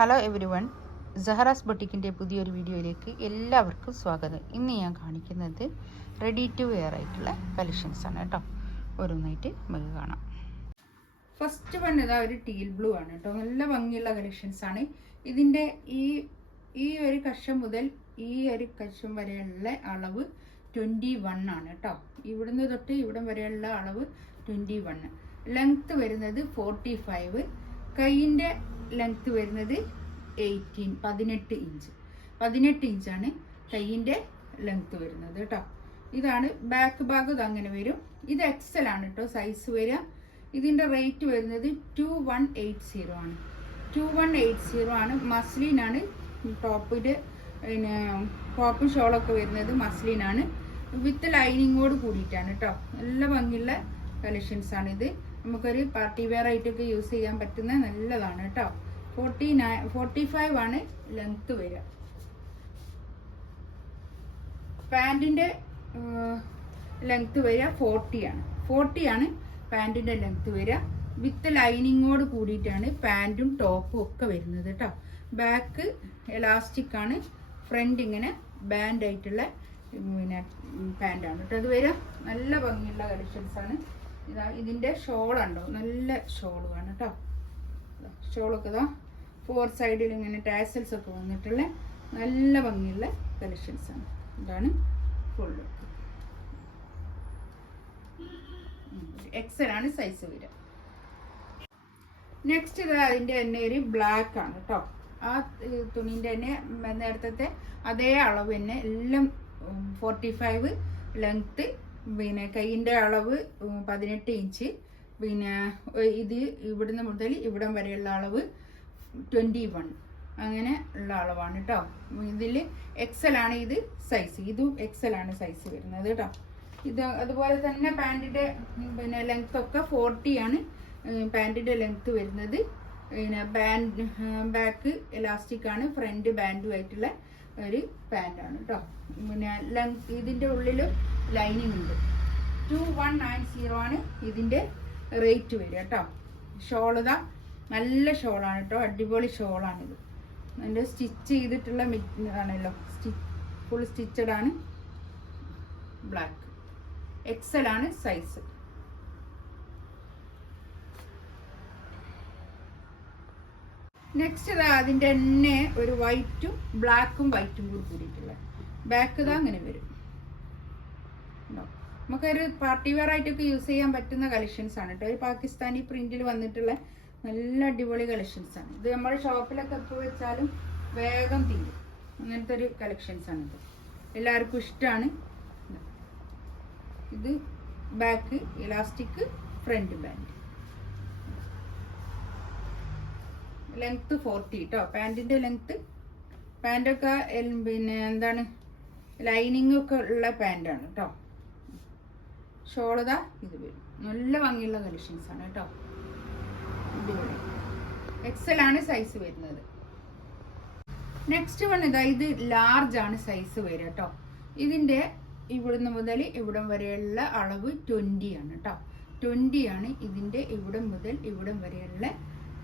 Hello every one, സഹറാസ് ബൊട്ടിക്കിൻ്റെ പുതിയൊരു വീഡിയോയിലേക്ക് എല്ലാവർക്കും സ്വാഗതം. ഇന്ന് ഞാൻ കാണിക്കുന്നത് റെഡി ടു വെയർ ആയിട്ടുള്ള കളക്ഷൻസാണ് കേട്ടോ. ഓരോന്നായിട്ട് നമുക്ക് കാണാം. ഫസ്റ്റ് വൺ ഇതാ ഒരു ടീൽ ബ്ലൂ ആണ് കേട്ടോ. നല്ല ഭംഗിയുള്ള കളക്ഷൻസാണ്. ഇതിൻ്റെ ഈ ഒരു കഷം മുതൽ ഈ ഒരു കഷം വരെയുള്ള അളവ് 21 ആണ് കേട്ടോ. ഇവിടുന്ന് തൊട്ട് ഇവിടം വരെയുള്ള അളവ് 21. ലെങ്ത്ത് വരുന്നത് 45. കൈയിൻ്റെ ലെങ്ത്ത് വരുന്നത് 18 ഇഞ്ച്. 18 ഇഞ്ചാണ് കൈയിൻ്റെ ലെങ്ത്ത് വരുന്നത് കേട്ടോ. ഇതാണ് ബാക്ക് ഭാഗം. ഇത് അങ്ങനെ വരും. ഇത് എക്സൽ ആണ് കേട്ടോ സൈസ് വരിക. ഇതിൻ്റെ റേറ്റ് വരുന്നത് 2180 ആണ്. 2180 ആണ്. മസ്ലിനാണ് ടോപ്പിൻ്റെ, പിന്നെ ടോപ്പ് ഷോളൊക്കെ വരുന്നത് മസ്ലിനാണ്. വിത്ത് ലൈനിങ്ങോട് കൂടിയിട്ടാണ് കേട്ടോ. നല്ല ഭംഗിയുള്ള കളക്ഷൻസാണ് ഇത്. നമുക്കൊരു പാർട്ടി വെയർ ആയിട്ടൊക്കെ യൂസ് ചെയ്യാൻ പറ്റുന്ന നല്ലതാണ് കേട്ടോ. 45 ആണ് ലെങ്ത്ത് വരിക. പാൻറ്റിൻ്റെ ലെങ്ത്ത് വരിക 40 ആണ് പാൻറ്റിൻ്റെ ലെങ്ത്ത് വരിക. വിത്ത് ലൈനിങ്ങോട് കൂടിയിട്ടാണ് പാൻറ്റും ടോപ്പും ഒക്കെ വരുന്നത് കേട്ടോ. ബാക്ക് എലാസ്റ്റിക് ആണ്. ഫ്രണ്ട് ഇങ്ങനെ ബാൻഡ് ആയിട്ടുള്ള പിന്നെ പാൻറ്റാണ് കേട്ടോ അത് വരിക. നല്ല ഭംഗിയുള്ള കളക്ഷൻസാണ്. ഇതാ ഇതിൻ്റെ ഷോളുണ്ടോ, നല്ല ഷോളുമാണ് കേട്ടോ. ഷോളൊക്കെ ഇതാ 4 സൈഡിൽ ഇങ്ങനെ ടാസൽസ് ഒക്കെ വന്നിട്ടുള്ള നല്ല ഭംഗിയുള്ള കളക്ഷൻസാണ്. ഇതാണ് ഫുള്ള്. എക്സൽ ആണ് സൈസ് വരിക. നെക്സ്റ്റ് ഇത് അതിൻ്റെ തന്നെ ഒരു ബ്ലാക്ക് ആണ് കേട്ടോ. ആ തുണീൻ്റെ തന്നെ നേരത്തെ അതേ അളവ് തന്നെ എല്ലാം 45 ലെങ്ത്ത്. പിന്നെ കൈയിൻ്റെ അളവ് 18 ഇഞ്ച്. പിന്നെ ഇത് ഇവിടുന്ന് മുതൽ ഇവിടം വരെയുള്ള അളവ് 21 അങ്ങനെ ഉള്ള അളവാണ് കേട്ടോ. ഇതിൽ എക്സൽ ആണ് ഇത് സൈസ്. ഇതും എക്സൽ ആണ് സൈസ് വരുന്നത് കേട്ടോ. ഇത് അതുപോലെ തന്നെ പാൻറ്റിൻ്റെ പിന്നെ ലെങ്ത് ഒക്കെ 40 ആണ് പാൻറ്റിൻ്റെ ലെങ്ത്ത് വരുന്നത്. പിന്നെ ബാക്ക് എലാസ്റ്റിക് ആണ്. ഫ്രണ്ട് ബാൻഡും ആയിട്ടുള്ള ഒരു പാൻറ്റാണ് കേട്ടോ. പിന്നെ ലെങ്ത് ഇതിൻ്റെ ഉള്ളിൽ ലൈനിങ് ഉണ്ട്. 2190 ആണ് ഇതിൻ്റെ റേറ്റ് വരിക കേട്ടോ. ഷോളിതാ നല്ല ഷോളാണ് കേട്ടോ. അടിപൊളി ഷോളാണിത്. അതിൻ്റെ സ്റ്റിച്ച് ചെയ്തിട്ടുള്ള ആണല്ലോ. ഫുൾ സ്റ്റിച്ചഡ് ആണ്. ബ്ലാക്ക് എക്സൽ ആണ് സൈസ്. നെക്സ്റ്റ് ഇതാ അതിൻ്റെ തന്നെ ഒരു വൈറ്റും ബ്ലാക്കും വൈറ്റും കൂടി കൂടിയിട്ടുള്ള ബാക്ക് ഇതാ അങ്ങനെ വരും. നമുക്കൊരു പാർട്ടി വെയർ ആയിട്ടൊക്കെ യൂസ് ചെയ്യാൻ പറ്റുന്ന കളക്ഷൻസ് ആണ് കേട്ടോ. ഒരു പാകിസ്ഥാനി പ്രിന്റിൽ വന്നിട്ടുള്ള നല്ല അടിപൊളി കളക്ഷൻസ് ആണ് ഇത്. നമ്മുടെ ഷോപ്പിലൊക്കെ എപ്പോൾ വെച്ചാലും വേഗം തീരും. അങ്ങനത്തെ ഒരു കളക്ഷൻസ് ആണ് ഇത്. എല്ലാവർക്കും ഇഷ്ടമാണ്. ഇത് back elastic, front band. Length 40 കേട്ടോ പാൻറ്റിൻ്റെ ലെങ്ത്ത്. പാൻറ്റൊക്കെ പിന്നെ എന്താണ് ലൈനിങ് ഒക്കെ ഉള്ള പാൻറ്റാണ് കേട്ടോ. ഷോളതാ ഇത് വരും. നല്ല ഭംഗിയുള്ള കളക്ഷൻസ് ആണ് കേട്ടോ. എക്സൽ ആണ് സൈസ് വരുന്നത്. നെക്സ്റ്റ് വൺ ഇതാ ഇത് ലാർജ് ആണ് സൈസ് വരിക കേട്ടോ. ഇതിൻ്റെ ഇവിടുന്ന് മുതൽ ഇവിടം വരെയുള്ള അളവ് 20 ആണ് കേട്ടോ. 20 ആണ് ഇതിൻ്റെ ഇവിടം മുതൽ ഇവിടം വരെയുള്ള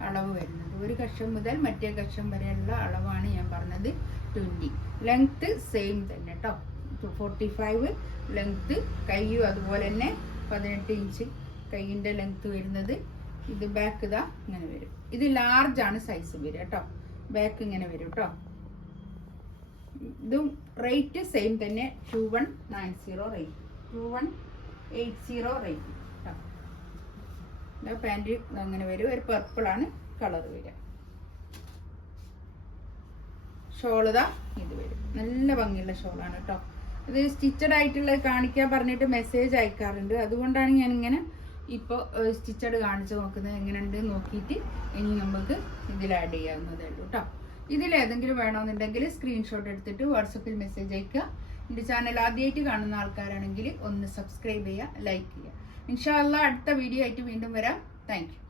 അളവ് വരുന്നത്. ഒരു കഷം മുതൽ മറ്റേ കഷം വരെയുള്ള അളവാണ് ഞാൻ പറഞ്ഞത് 20. ലെങ്ത്ത് സെയിം തന്നെ കേട്ടോ. 45 ലെങ്ത്ത്. കൈയും അതുപോലെ തന്നെ 18 ഇഞ്ച് കൈയിൻ്റെ ലെങ്ത്ത് വരുന്നത്. ഇത് ബാക്ക് ഇതാ ഇങ്ങനെ വരും. ഇത് ലാർജ് ആണ് സൈസ് വരിക കേട്ടോ. ബാക്ക് ഇങ്ങനെ വരും കേട്ടോ. ഇതും റേറ്റ് സെയിം തന്നെ. 2190 റേറ്റ്. 2180 റേറ്റ് കേട്ടോ. പാൻറ് അങ്ങനെ വരും. ഒരു പർപ്പിൾ ആണ് കളർ വരിക. ഷോളിതാ ഇത് വരും. നല്ല ഭംഗിയുള്ള ഷോളാണ് കേട്ടോ. ഇത് സ്റ്റിച്ചഡ് ആയിട്ടുള്ള കാണിക്കാൻ പറഞ്ഞിട്ട് മെസ്സേജ് അയക്കാറുണ്ട്. അതുകൊണ്ടാണ് ഞാനിങ്ങനെ ഇപ്പോൾ സ്റ്റിച്ചഡ് കാണിച്ച് നോക്കുന്നത്. എങ്ങനെയുണ്ട് നോക്കിയിട്ട് ഇനി നമുക്ക് ഇതിൽ ആഡ് ചെയ്യാവുന്നതേ ഉള്ളൂ കേട്ടോ. ഇതിലേതെങ്കിലും വേണമെന്നുണ്ടെങ്കിൽ സ്ക്രീൻഷോട്ട് എടുത്തിട്ട് വാട്സപ്പിൽ മെസ്സേജ് അയക്കുക. എൻ്റെ ചാനൽ ആദ്യമായിട്ട് കാണുന്ന ആൾക്കാരാണെങ്കിൽ ഒന്ന് സബ്സ്ക്രൈബ് ചെയ്യുക, ലൈക്ക് ചെയ്യുക. ഇൻഷാ അല്ലാഹ് അടുത്ത വീഡിയോ ആയിട്ട് വീണ്ടും വരാം. Thank you.